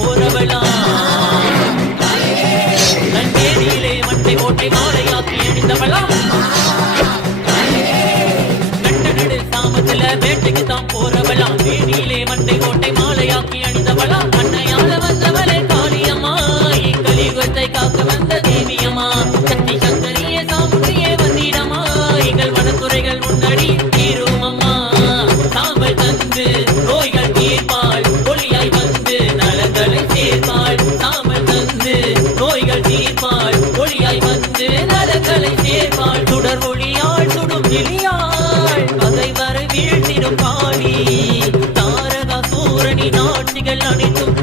போறவளா நன்னேரியிலே மண்டை கோட்டை மாலையாக்கி அணிந்தவளா நட்டு நடு சாமத்துல வேட்டைக்கு தான் போறவளா நேரியிலே மண்டை கோட்டை மாலையாக்கி அணிந்தவளா அன்னையால வந்தவளே காளியம்மா கலியுகத்தை காக்க வந்த தேவியம்மா சக்தி சங்கரியே சாமுண்டியே வந்திடமா எங்கள் வனத்துறைகள் முன்னாடி தீரும் அம்மா சாம்பல் தந்து நோய்கள் தீர்ப்பாள் ஒளியாய் வந்து நலங்களை சேர்ப்பாள் சாம்பல் தந்து நோய்கள் தீர்ப்பாள் ஒளியாய் வந்து நலங்களை சேர்ப்பாள் சுடர் ஒளியாள் சுடும் எளியாள் பகை வர வீழ்த்திடும் காளி தாரகா சூரணி நாட்சிகள் அனைத்தும்